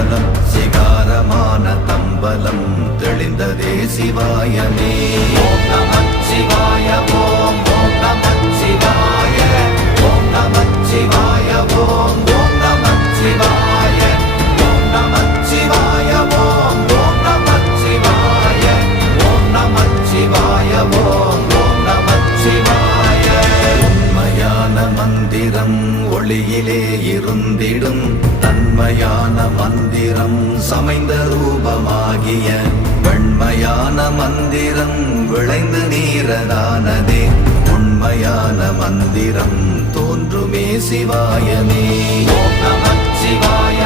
மண்டலம் சிகாரமான தம்பலம் தெளிந்ததே சிவாயமே. ஓம் நமச்சிவாய ஓம் ஓம் நமச்சிவாய ஓம் நமச்சிவாய ஓம் ஓம் நமச்சிவாய ஓம் நமச்சிவாய ஓம் ஓம் நமச்சிவாய ஓம் நமச்சிவாய ஓம் ஓம் நமச்சிவாய. உண்மையான மந்திரம் ஒளியிலே இருந்திடும் தன்மையான மந்திரம் சமைந்த ரூபமாகிய வெண்மையான மந்திரம் விளைந்து நீரதானதே. உண்மையான மந்திரம் தோன்றுமே சிவாயமே. ஓம் நமச்சிவாய